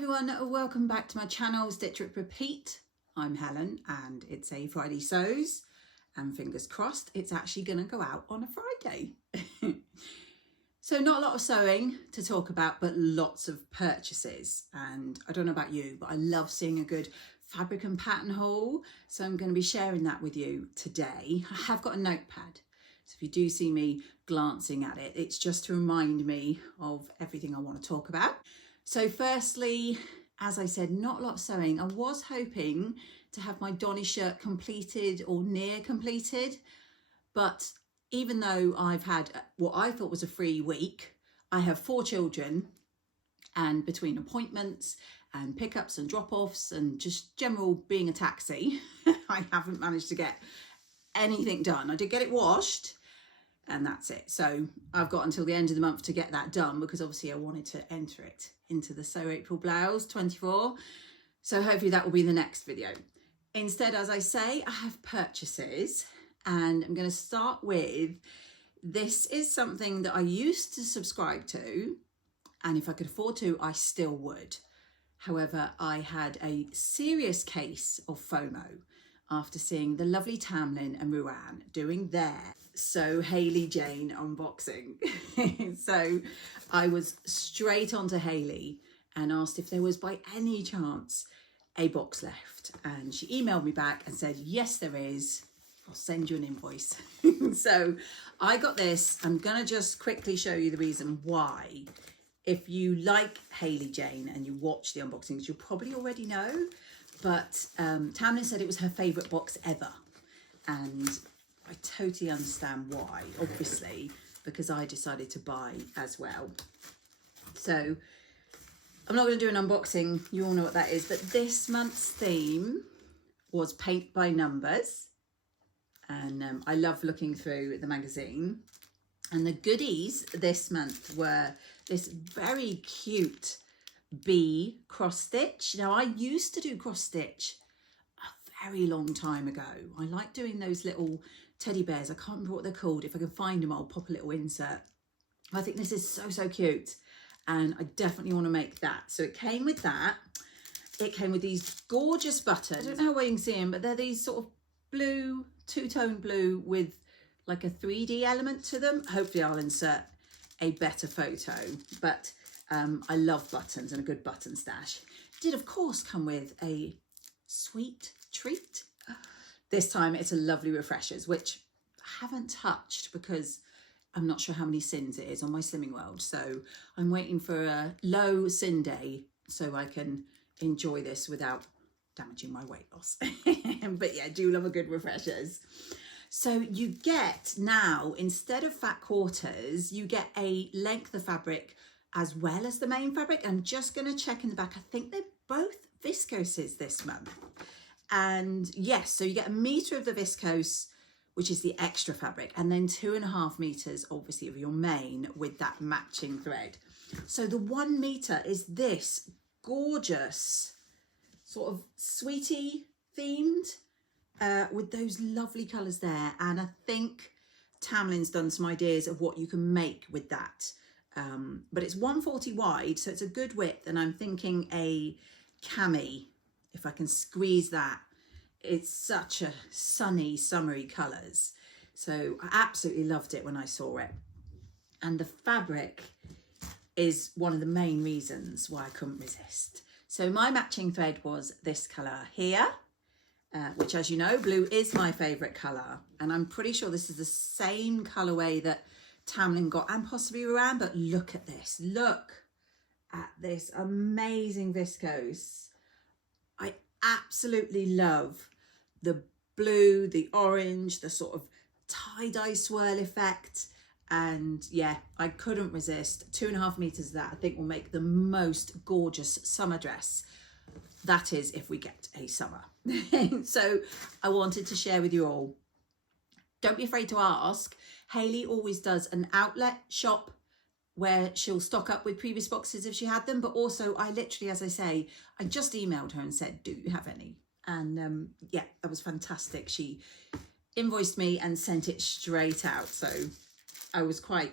everyone, welcome back to my channel, Stitch Rip Repeat. I'm Helen and it's a Friday sews and fingers crossed it's actually going to go out on a Friday. So not a lot of sewing to talk about, but lots of purchases, and I don't know about you, but I love seeing a good fabric and pattern haul, so I'm going to be sharing that with you today. I have got a notepad, so if you do see me glancing at it, it's just to remind me of everything I want to talk about. So firstly, as I said, not a lot of sewing. I was hoping to have my Donny shirt completed or near completed, but even though I've had what I thought was a free week, I have 4 children, and between appointments and pickups and drop-offs and just general being a taxi, I haven't managed to get anything done. I did get it washed and that's it. So I've got until the end of the month to get that done, because obviously I wanted to enter it into the Sew April Blouse 24. So hopefully that will be the next video. Instead, as I say, I have purchases, and I'm going to start with, this is something that I used to subscribe to, and if I could afford to, I still would. However, I had a serious case of FOMO after seeing the lovely Tamlyn and Ruan doing their So Hayley Jane unboxing. So I was straight onto Hayley and asked if there was by any chance a box left, and she emailed me back and said, yes, there is. I'll send you an invoice. So I got this. I'm going to just quickly show you the reason why. If you like Hayley Jane and you watch the unboxings, you'll probably already know. But Tamlyn said it was her favourite box ever. And I totally understand why, obviously, because I decided to buy as well. So I'm not going to do an unboxing. You all know what that is. But this month's theme was paint by numbers. And I love looking through the magazine. And the goodies this month were this very cute bee cross stitch. Now, I used to do cross stitch a very long time ago. I like doing those little teddy bears. I can't remember what they're called. If I can find them, I'll pop a little insert. I think this is so, so cute. And I definitely want to make that. So it came with that. It came with these gorgeous buttons. I don't know how well you can see them, but they're these sort of blue, two-tone blue with like a 3D element to them. Hopefully I'll insert a better photo, but I love buttons and a good button stash. It did of course come with a sweet treat. This time it's a lovely Refreshers, which I haven't touched because I'm not sure how many sins it is on my Slimming World. So I'm waiting for a low sin day so I can enjoy this without damaging my weight loss. But yeah, I do love a good Refreshers. So you get now, instead of fat quarters, you get a length of fabric as well as the main fabric. I'm just going to check in the back. I think they're both viscoses this month. And yes, so you get 1 metre of the viscose, which is the extra fabric, and then 2.5 meters, obviously, of your main with that matching thread. So the 1 meter is this gorgeous sort of sweetie themed with those lovely colours there. And I think Tamlyn's done some ideas of what you can make with that. But it's 140 wide, so it's a good width. And I'm thinking a cami, if I can squeeze that. It's such a sunny, summery colours. So I absolutely loved it when I saw it. And the fabric is one of the main reasons why I couldn't resist. So my matching thread was this colour here, which, as you know, blue is my favourite colour. And I'm pretty sure this is the same colourway that Tamlyn got, and possibly Ruan. But look at this. Look at this amazing viscose. I absolutely love the blue, the orange, the sort of tie-dye swirl effect. And yeah, I couldn't resist. 2.5 meters of that I think will make the most gorgeous summer dress. That is if we get a summer. So I wanted to share with you all. Don't be afraid to ask. Hayley always does an outlet shop where she'll stock up with previous boxes if she had them. But also I literally, as I say, I just emailed her and said, do you have any? And yeah, that was fantastic. She invoiced me and sent it straight out. So I was quite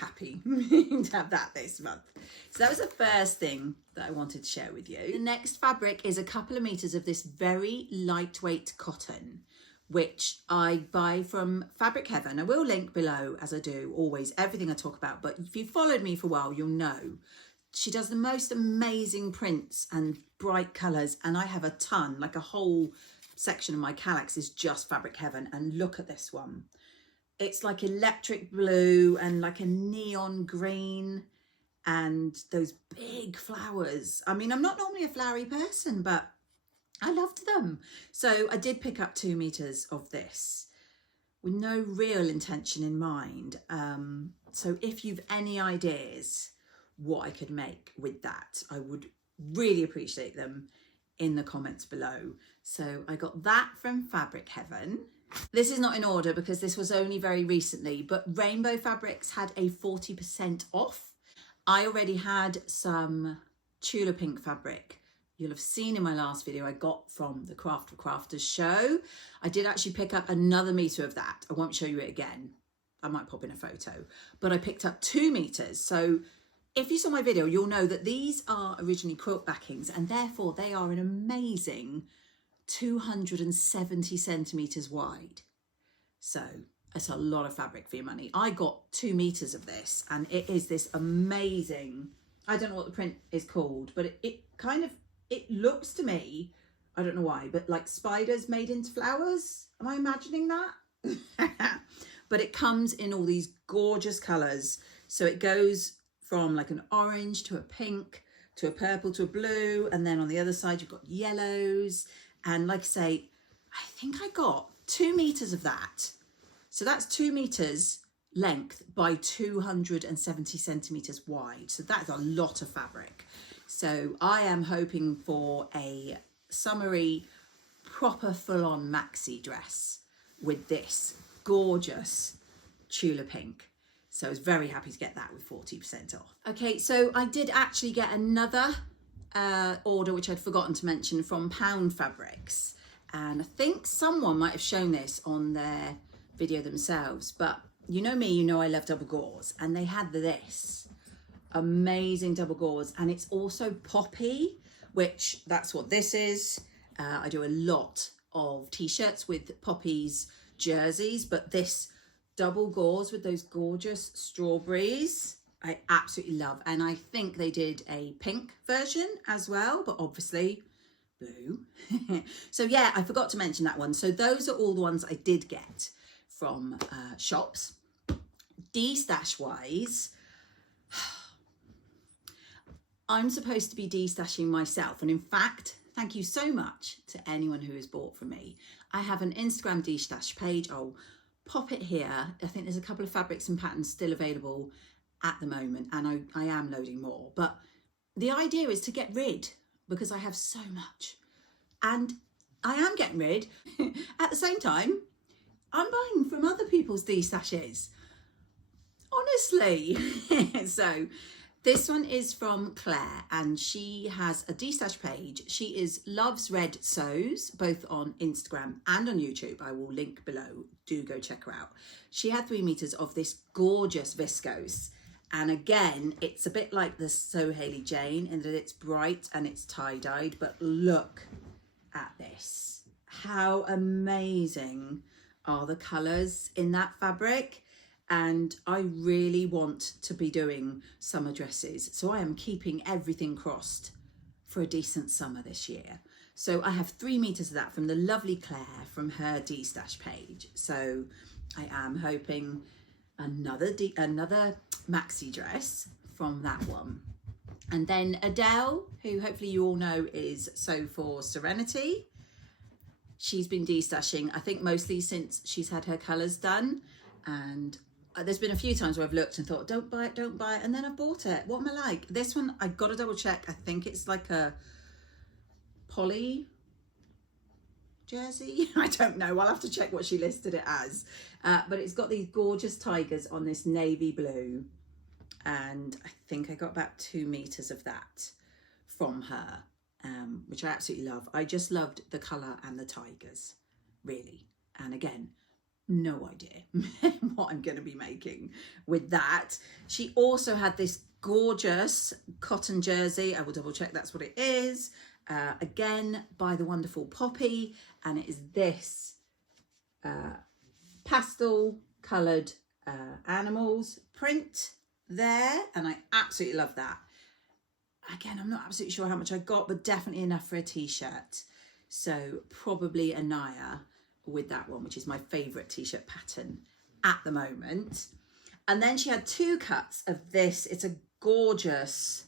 happy to have that this month. So that was the first thing that I wanted to share with you. The next fabric is a couple of meters of this very lightweight cotton, which I buy from Fabric Heaven. I will link below, as I do always, everything I talk about, but if you've followed me for a while, you'll know she does the most amazing prints and bright colours, and I have a ton, like a whole section of my Kallax is just Fabric Heaven. And look at this one. It's like electric blue and like a neon green and those big flowers. I mean, I'm not normally a flowery person, but I loved them. So I did pick up 2 meters of this with no real intention in mind. So if you've any ideas what I could make with that, I would really appreciate them in the comments below. So I got that from Fabric Heaven. This is not in order because this was only very recently, but Rainbow Fabrics had a 40% off. I already had some Tulip Pink fabric you'll have seen in my last video I got from the Craft for Crafters show. I did actually pick up another meter of that. I won't show you it again. I might pop in a photo, but I picked up 2 meters. So if you saw my video, you'll know that these are originally quilt backings and therefore they are an amazing 270 centimeters wide. So it's a lot of fabric for your money. I got 2 meters of this and it is this amazing, I don't know what the print is called, but it looks to me, I don't know why, but like spiders made into flowers. Am I imagining that? But it comes in all these gorgeous colors. So it goes from like an orange to a pink to a purple to a blue. And then on the other side, you've got yellows. And like I say, I think I got 2 meters of that. So that's 2 meters length by 270 centimeters wide. So that's a lot of fabric. So I am hoping for a summery, proper full-on maxi dress with this gorgeous Tulip Pink. So I was very happy to get that with 40% off. Okay, so I did actually get another order, which I'd forgotten to mention, from Pound Fabrics. And I think someone might have shown this on their video themselves, but you know me, you know I love double gauze, and they had this amazing double gauze, and it's also poppy, which that's what this is. I do a lot of t-shirts with poppies jerseys, but this double gauze with those gorgeous strawberries I absolutely love. And I think they did a pink version as well, but obviously blue. So yeah, I forgot to mention that one. So those are all the ones I did get from shops. De-stash wise, I'm supposed to be de-stashing myself, and in fact, thank you so much to anyone who has bought from me. I have an Instagram de-stash page. I'll pop it here. I think there's a couple of fabrics and patterns still available at the moment, and I am loading more. But the idea is to get rid, because I have so much, and I am getting rid. At the same time, I'm buying from other people's de-stashes. Honestly. So this one is from Claire, and she has a de-stash page. She is Loves Red Sews, both on Instagram and on YouTube. I will link below. Do go check her out. She had 3 meters of this gorgeous viscose. And again, it's a bit like the So Hailey Jane in that it's bright and it's tie-dyed, but look at this. How amazing are the colours in that fabric? And I really want to be doing summer dresses. So I am keeping everything crossed for a decent summer this year. So I have 3 meters of that from the lovely Claire from her de-stash page. So I am hoping another maxi dress from that one. And then Adele, who hopefully you all know is Sew for Serenity. She's been de-stashing, I think mostly since she's had her colours done. And there's been a few times where I've looked and thought, don't buy it, and then I bought it. What am I like? This one, I got to double check. I think it's like a poly jersey. I don't know. I'll have to check what she listed it as. But it's got these gorgeous tigers on this navy blue. And I think I got about 2 meters of that from her, which I absolutely love. I just loved the colour and the tigers, really. And again, no idea what I'm going to be making with that. She also had this gorgeous cotton jersey. I will double check that's what it is. Again, by the wonderful Poppy, and it is this pastel coloured animals print there, and I absolutely love that. Again, I'm not absolutely sure how much I got, but definitely enough for a t-shirt. So probably a Naya with that one, which is my favourite t-shirt pattern at the moment. And then she had two cuts of this. It's a gorgeous,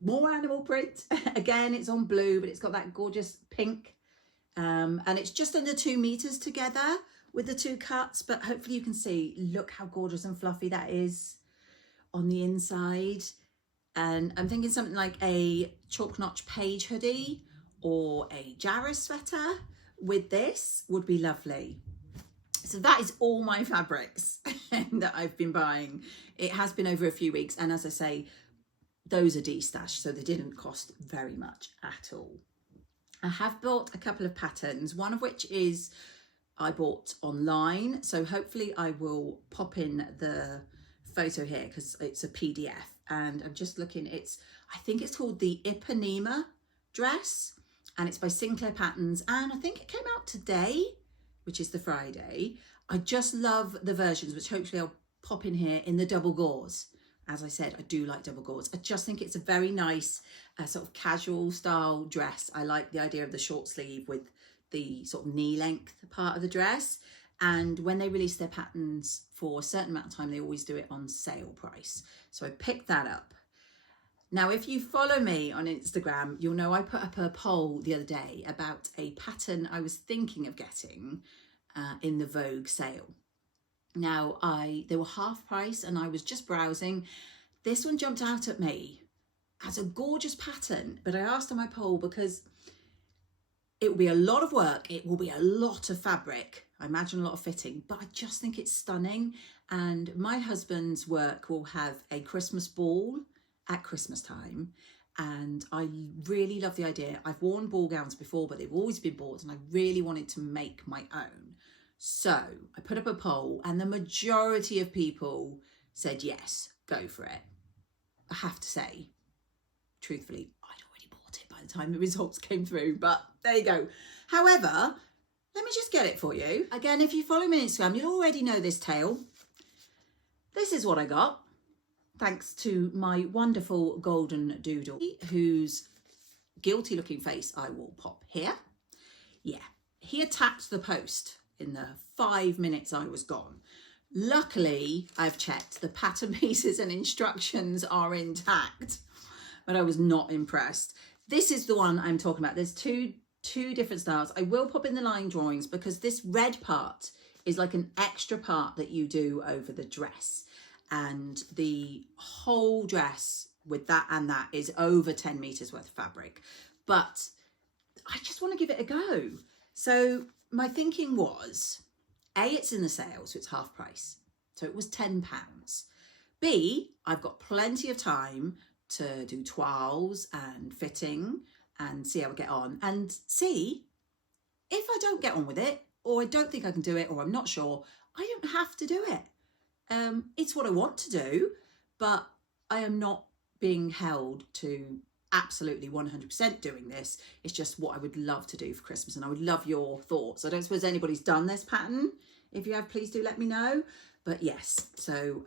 more animal print. Again, it's on blue, but it's got that gorgeous pink. And it's just under 2 meters together with the two cuts, but hopefully you can see, look how gorgeous and fluffy that is on the inside. And I'm thinking something like a chalk notch page hoodie or a Jarrah sweater with this would be lovely. So that is all my fabrics that I've been buying. It has been over a few weeks, and as I say, those are de-stashed, so they didn't cost very much at all. I have bought a couple of patterns, one of which is I bought online, so hopefully I will pop in the photo here because it's a PDF, and I'm just looking, I think it's called the Ipanema dress, and it's by Sinclair Patterns, and I think it came out today, which is the Friday. I just love the versions, which hopefully I'll pop in here, in the double gauze. As I said, I do like double gauze. I just think it's a very nice sort of casual style dress. I like the idea of the short sleeve with the sort of knee length part of the dress. And when they release their patterns for a certain amount of time, they always do it on sale price. So I picked that up. Now, if you follow me on Instagram, you'll know I put up a poll the other day about a pattern I was thinking of getting in the Vogue sale. Now, they were half price and I was just browsing. This one jumped out at me as a gorgeous pattern, but I asked on my poll because it will be a lot of work. It will be a lot of fabric. I imagine a lot of fitting, but I just think it's stunning. And my husband's work will have a Christmas ball at Christmas time. And I really love the idea. I've worn ball gowns before, but they've always been bought, and I really wanted to make my own. So I put up a poll and the majority of people said, yes, go for it. I have to say, truthfully, I'd already bought it by the time the results came through, but there you go. However, let me just get it for you. Again, if you follow me on Instagram, you'll already know this tale. This is what I got, thanks to my wonderful golden doodle, whose guilty looking face I will pop here. Yeah, he attacked the post in the 5 minutes I was gone. Luckily, I've checked, the pattern pieces and instructions are intact, but I was not impressed. This is the one I'm talking about. There's two different styles. I will pop in the line drawings because this red part is like an extra part that you do over the dress, and the whole dress with that and that is over 10 meters worth of fabric, but I just want to give it a go. So my thinking was, A, it's in the sale, so it's half price. So it was £10. B, I've got plenty of time to do toiles and fitting and see how I get on. And C, if I don't get on with it, or I don't think I can do it, or I'm not sure, I don't have to do it. It's what I want to do, but I am not being held to absolutely 100% doing this. It's just what I would love to do for Christmas, and I would love your thoughts. I don't suppose anybody's done this pattern. If you have, please do let me know. But yes, so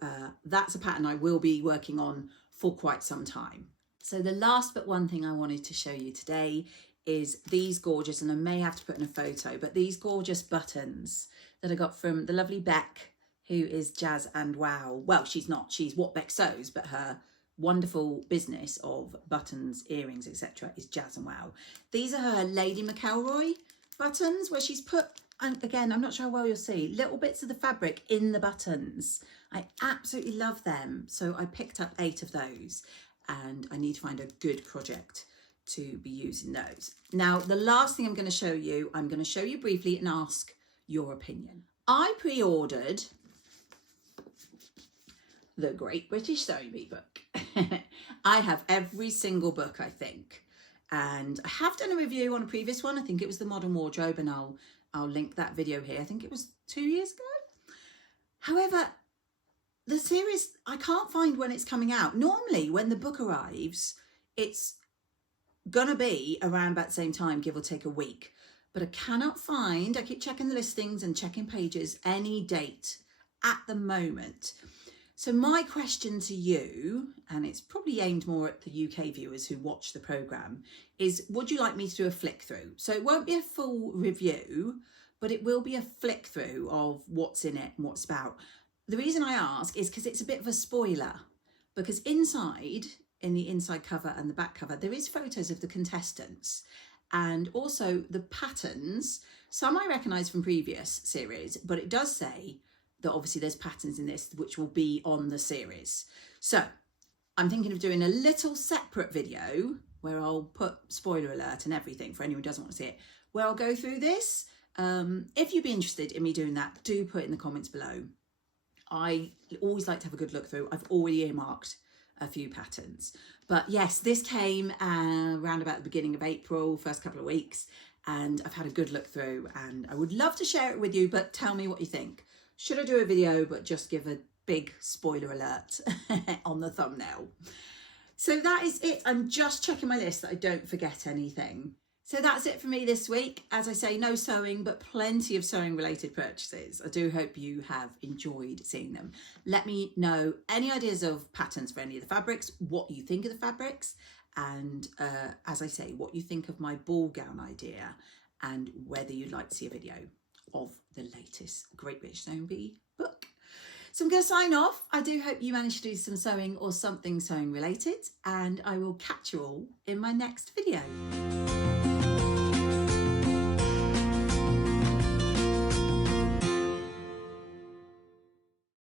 that's a pattern I will be working on for quite some time. So the last but one thing I wanted to show you today is these gorgeous, and I may have to put in a photo, but these gorgeous buttons that I got from the lovely Beck, who is Jazz and Wow. Well, she's not, she's What Beck Sews, but her wonderful business of buttons, earrings, etc. is Jazz and Wow. These are her Lady McElroy buttons, where she's put, and again, I'm not sure how well you'll see, little bits of the fabric in the buttons. I absolutely love them. So I picked up 8 of those, and I need to find a good project to be using those. Now, the last thing I'm going to show you briefly and ask your opinion. I pre-ordered the Great British Sewing Bee book. I have every single book, I think. And I have done a review on a previous one. I think it was the Modern Wardrobe, and I'll I'll link that video here. I think it was 2 years ago. However, the series, I can't find when it's coming out. Normally, when the book arrives, it's gonna be around about the same time, give or take a week. But I cannot find, I keep checking the listings and checking pages, any date at the moment. So my question to you, and it's probably aimed more at the UK viewers who watch the programme, is would you like me to do a flick through? So it won't be a full review, but it will be a flick through of what's in it and what's about. The reason I ask is because it's a bit of a spoiler, because inside, in the inside cover and the back cover, there is photos of the contestants and also the patterns. Some I recognise from previous series, but it does say that obviously there's patterns in this which will be on the series. So I'm thinking of doing a little separate video where I'll put spoiler alert and everything for anyone who doesn't want to see it, where I'll go through this. If you'd be interested in me doing that, do put it in the comments below. I always like to have a good look through. I've already earmarked a few patterns. But yes, this came around about the beginning of April, first couple of weeks, and I've had a good look through and I would love to share it with you, but tell me what you think. Should I do a video but just give a big spoiler alert on the thumbnail? So that is it. I'm just checking my list that I don't forget anything. So that's it for me this week. As I say, no sewing, but plenty of sewing related purchases. I do hope you have enjoyed seeing them. Let me know any ideas of patterns for any of the fabrics, what you think of the fabrics, and as I say, what you think of my ball gown idea, and whether you'd like to see a video of the latest Great British Sewing Bee book. So I'm going to sign off. I do hope you managed to do some sewing or something sewing related, and I will catch you all in my next video.